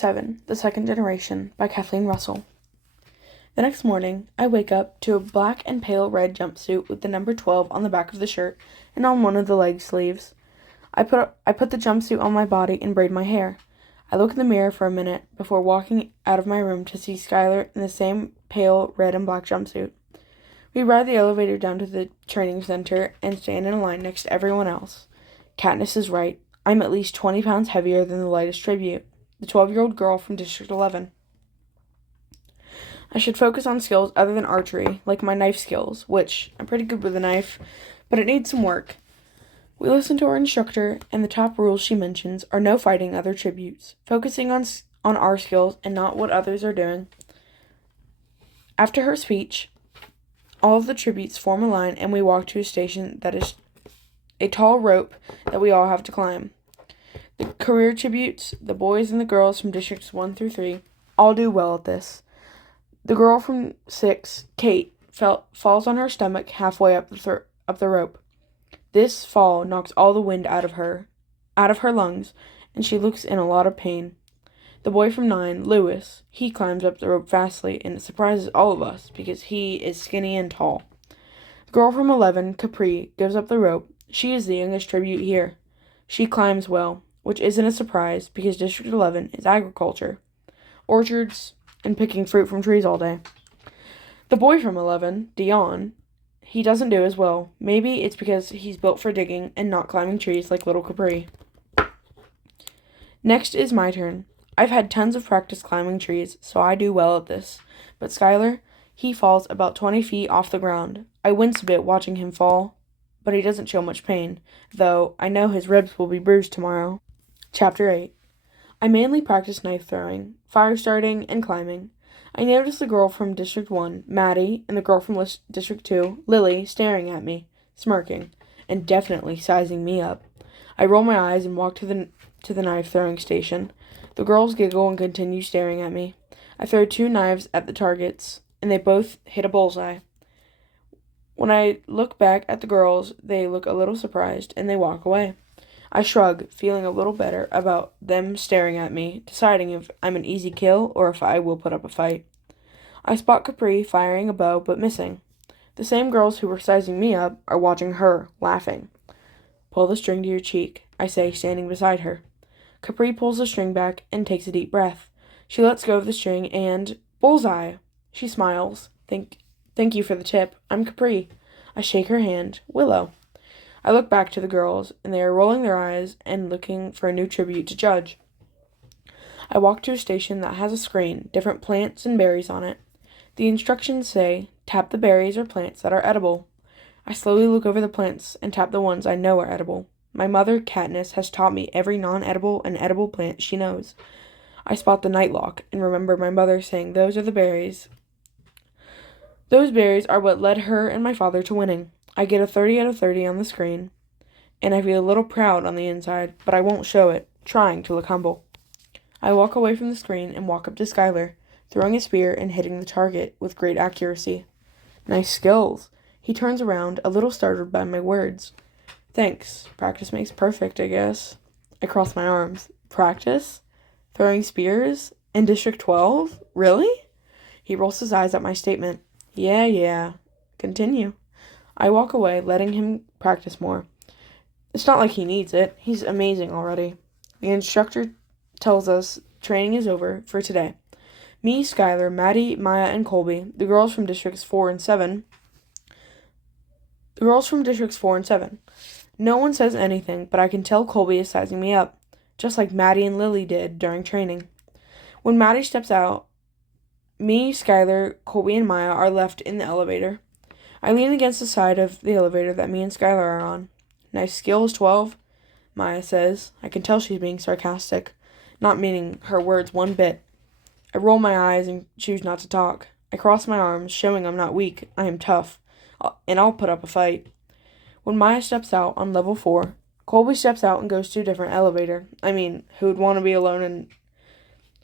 7. The Second Generation by Kathleen Russell. The next morning, I wake up to a black and pale red jumpsuit with the number 12 on the back of the shirt and on one of the leg sleeves. I put the jumpsuit on my body and braid my hair. I look in the mirror for a minute before walking out of my room to see Skylar in the same pale red and black jumpsuit. We ride the elevator down to the training center and stand in a line next to everyone else. Katniss is right. I'm at least 20 pounds heavier than the lightest tribute, the 12-year-old girl from District 11. I should focus on skills other than archery, like my knife skills, which I'm pretty good with a knife, but it needs some work. We listen to our instructor, and the top rules she mentions are no fighting other tributes, focusing on our skills and not what others are doing. After her speech, all of the tributes form a line and we walk to a station that is a tall rope that we all have to climb. The career tributes, the boys and the girls from Districts 1 through 3, all do well at this. The girl from 6, Kate, falls on her stomach halfway up the rope. This fall knocks all the wind out of her lungs, and she looks in a lot of pain. The boy from 9, Lewis, he climbs up the rope fastly, and it surprises all of us because he is skinny and tall. The girl from 11, Capri, gives up the rope. She is the youngest tribute here. She climbs well, which isn't a surprise because District 11 is agriculture, orchards, and picking fruit from trees all day. The boy from 11, Dion, he doesn't do as well. Maybe it's because he's built for digging and not climbing trees like little Capri. Next is my turn. I've had tons of practice climbing trees, so I do well at this. But Skylar, he falls about 20 feet off the ground. I wince a bit watching him fall, but he doesn't show much pain, though I know his ribs will be bruised tomorrow. Chapter 8. I mainly practice knife throwing, fire starting, and climbing. I notice the girl from District 1, Maddie, and the girl from District 2, Lily, staring at me, smirking, and definitely sizing me up. I roll my eyes and walk to the knife throwing station. The girls giggle and continue staring at me. I throw 2 knives at the targets, and they both hit a bullseye. When I look back at the girls, they look a little surprised, and they walk away. I shrug, feeling a little better about them staring at me, deciding if I'm an easy kill or if I will put up a fight. I spot Capri firing a bow but missing. The same girls who were sizing me up are watching her, laughing. Pull the string to your cheek, I say, standing beside her. Capri pulls the string back and takes a deep breath. She lets go of the string and... bullseye! She smiles. Thank you for the tip. I'm Capri. I shake her hand. Willow. I look back to the girls, and they are rolling their eyes and looking for a new tribute to judge. I walk to a station that has a screen, different plants and berries on it. The instructions say, tap the berries or plants that are edible. I slowly look over the plants and tap the ones I know are edible. My mother, Katniss, has taught me every non-edible and edible plant she knows. I spot the nightlock and remember my mother saying those are the berries. Those berries are what led her and my father to winning. I get a 30 out of 30 on the screen, and I feel a little proud on the inside, but I won't show it, trying to look humble. I walk away from the screen and walk up to Skylar, throwing a spear and hitting the target with great accuracy. Nice skills. He turns around, a little startled by my words. Thanks. Practice makes perfect, I guess. I cross my arms. Practice? Throwing spears? In District 12? Really? He rolls his eyes at my statement. Yeah. Continue. I walk away, letting him practice more. It's not like he needs it. He's amazing already. The instructor tells us training is over for today. Me, Skylar, Maddie, Maya, and Colby, the girls from Districts 4 and 7. No one says anything, but I can tell Colby is sizing me up, just like Maddie and Lily did during training. When Maddie steps out, me, Skylar, Colby, and Maya are left in the elevator. I lean against the side of the elevator that me and Skylar are on. Nice skills, 12, Maya says. I can tell she's being sarcastic, not meaning her words one bit. I roll my eyes and choose not to talk. I cross my arms, showing I'm not weak. I am tough, and I'll put up a fight. When Maya steps out on level 4, Colby steps out and goes to a different elevator. I mean, who'd want to be alone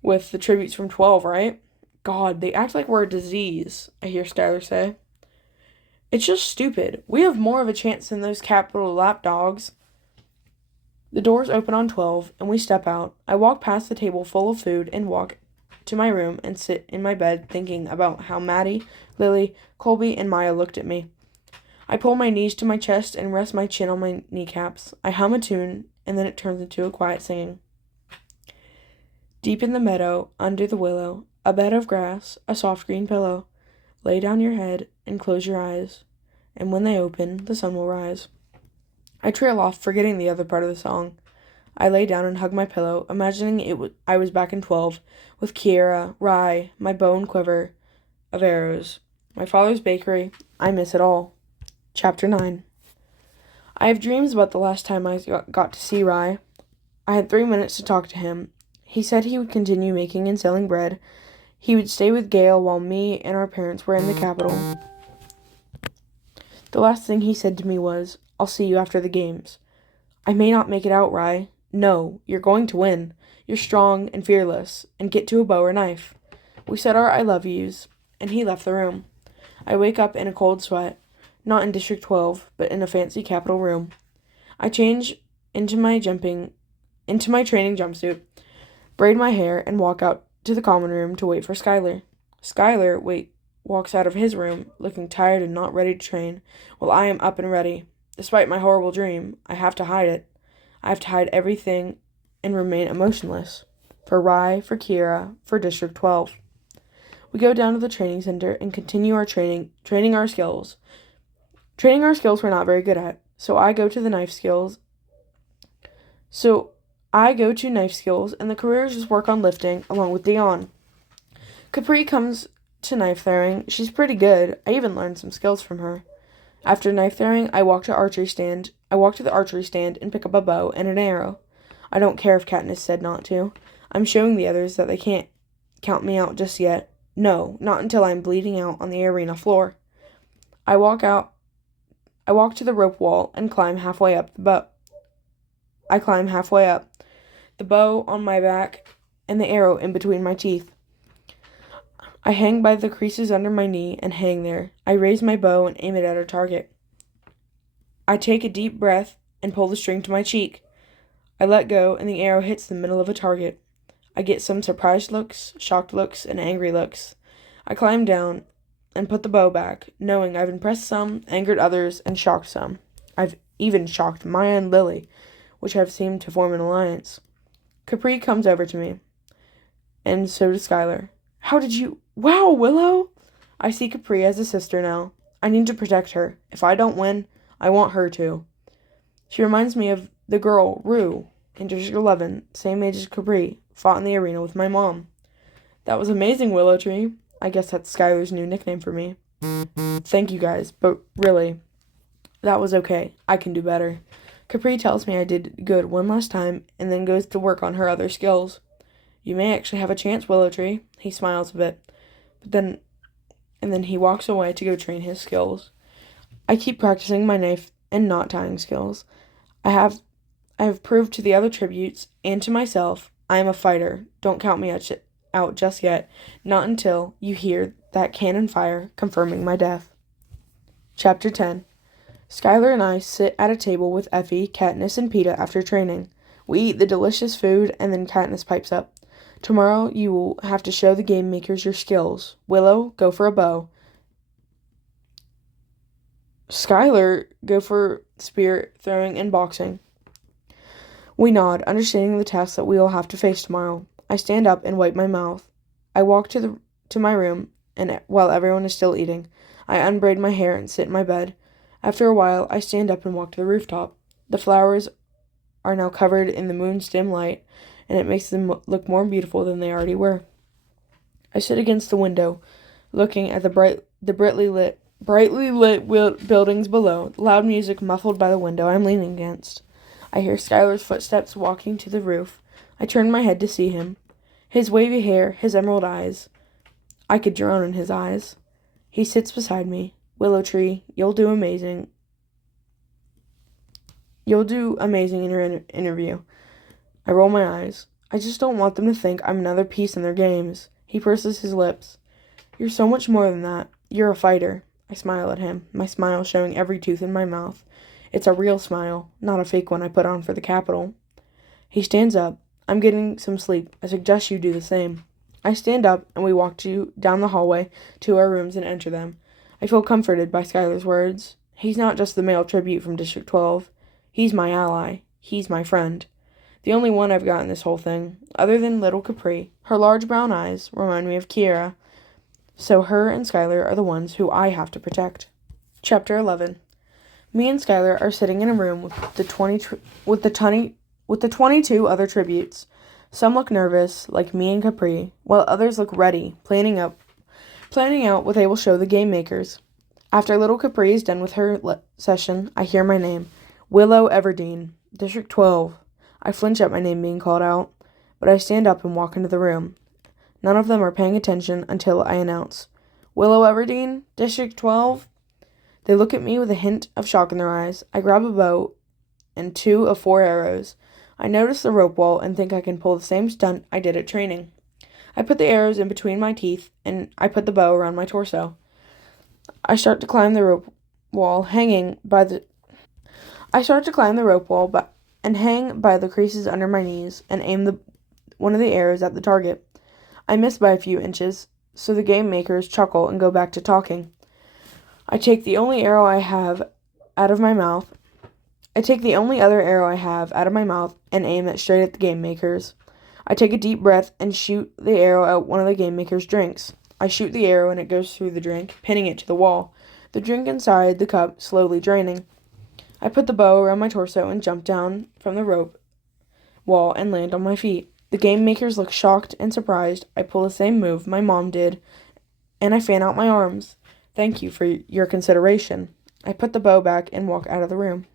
with the tributes from 12, right? God, they act like we're a disease, I hear Skylar say. It's just stupid. We have more of a chance than those capital lapdogs. The doors open on 12, and we step out. I walk past the table full of food and walk to my room and sit in my bed thinking about how Maddie, Lily, Colby, and Maya looked at me. I pull my knees to my chest and rest my chin on my kneecaps. I hum a tune, and then it turns into a quiet singing. Deep in the meadow, under the willow, a bed of grass, a soft green pillow. Lay down your head and close your eyes, and when they open, the sun will rise. I trail off, forgetting the other part of the song. I lay down and hug my pillow, imagining I was back in 12, with Kiera, Rye, my bow and quiver of arrows, my father's bakery. I miss it all. Chapter 9. I have dreams about the last time I got to see Rye. I had 3 minutes to talk to him. He said he would continue making and selling bread. He would stay with Gail while me and our parents were in the capital. The last thing he said to me was, "I'll see you after the games." I may not make it out, Rye. No, you're going to win. You're strong and fearless, and get to a bow or knife. We said our I love yous, and he left the room. I wake up in a cold sweat, not in District 12, but in a fancy Capitol room. I change into my training jumpsuit, braid my hair, and walk out to the common room to wait for Skylar. Skylar walks out of his room, looking tired and not ready to train, while I am up and ready. Despite my horrible dream, I have to hide it. I have to hide everything and remain emotionless. For Rye, for Kiera, for District 12. We go down to the training center and continue our training our skills. Training our skills we're not very good at, so I go to knife skills, and the careers just work on lifting, along with Dion. Capri comes to knife throwing. She's pretty good. I even learned some skills from her. After knife throwing, I walk to the archery stand and pick up a bow and an arrow. I don't care if Katniss said not to. I'm showing the others that they can't count me out just yet. No, not until I'm bleeding out on the arena floor. I walk to the rope wall and climb halfway up the bow. The bow on my back and the arrow in between my teeth. I hang by the creases under my knee and hang there. I raise my bow and aim it at a target. I take a deep breath and pull the string to my cheek. I let go and the arrow hits the middle of a target. I get some surprised looks, shocked looks, and angry looks. I climb down and put the bow back, knowing I've impressed some, angered others, and shocked some. I've even shocked Maya and Lily, which have seemed to form an alliance. Capri comes over to me, and so does Skylar. Wow, Willow! I see Capri as a sister now. I need to protect her. If I don't win, I want her to. She reminds me of the girl, Rue, in District 11, same age as Capri, fought in the arena with my mom. That was amazing, Willow Tree. I guess that's Skylar's new nickname for me. Thank you guys, but really, that was okay. I can do better. Capri tells me I did good one last time and then goes to work on her other skills. You may actually have a chance, Willow Tree. He smiles a bit. Then he walks away to go train his skills. I keep practicing my knife and knot tying skills. I have proved to the other tributes and to myself I am a fighter. Don't count me out just yet. Not until you hear that cannon fire confirming my death. Chapter 10. Skylar and I sit at a table with Effie, Katniss, and Peeta after training. We eat the delicious food and then Katniss pipes up. Tomorrow you will have to show the game makers your skills. Willow, go for a bow. Skylar, go for spear throwing and boxing. We nod, understanding the tasks that we will have to face tomorrow. I stand up and wipe my mouth. I walk to my room, and while everyone is still eating, I unbraid my hair and sit in my bed. After a while, I stand up and walk to the rooftop. The flowers are now covered in the moon's dim light, and it makes them look more beautiful than they already were. I sit against the window, looking at the brightly lit buildings below, loud music muffled by the window I'm leaning against. I hear Skylar's footsteps walking to the roof. I turn my head to see him. His wavy hair, his emerald eyes. I could drown in his eyes. He sits beside me. Willow Tree, you'll do amazing. You'll do amazing in your interview. I roll my eyes. I just don't want them to think I'm another piece in their games. He purses his lips. You're so much more than that. You're a fighter. I smile at him, my smile showing every tooth in my mouth. It's a real smile, not a fake one I put on for the Capitol. He stands up. I'm getting some sleep. I suggest you do the same. I stand up and we walk down the hallway to our rooms and enter them. I feel comforted by Skylar's words. He's not just the male tribute from District 12. He's my ally. He's my friend. The only one I've got in this whole thing, other than little Capri. Her large brown eyes remind me of Kiera, so her and Skylar are the ones who I have to protect. Chapter 11. Me and Skylar are sitting in a room with the 22 other tributes. Some look nervous, like me and Capri, while others look ready, planning out what they will show the game makers. After little Capri is done with her session, I hear my name. Willow Everdeen, District 12. I flinch at my name being called out, but I stand up and walk into the room. None of them are paying attention until I announce, Willow Everdeen, District 12. They look at me with a hint of shock in their eyes. I grab a bow and 2 of 4 arrows. I notice the rope wall and think I can pull the same stunt I did at training. I put the arrows in between my teeth and I put the bow around my torso. I start to climb the rope wall and hang by the creases under my knees and aim one of the arrows at the target. I miss by a few inches, so the game makers chuckle and go back to talking. I take the only other arrow I have out of my mouth and aim it straight at the game makers. I take a deep breath and shoot the arrow at one of the game makers' drinks. I shoot the arrow and it goes through the drink, pinning it to the wall, the drink inside the cup slowly draining. I put the bow around my torso and jump down from the rope wall and land on my feet. The game makers look shocked and surprised. I pull the same move my mom did, and I fan out my arms. Thank you for your consideration. I put the bow back and walk out of the room.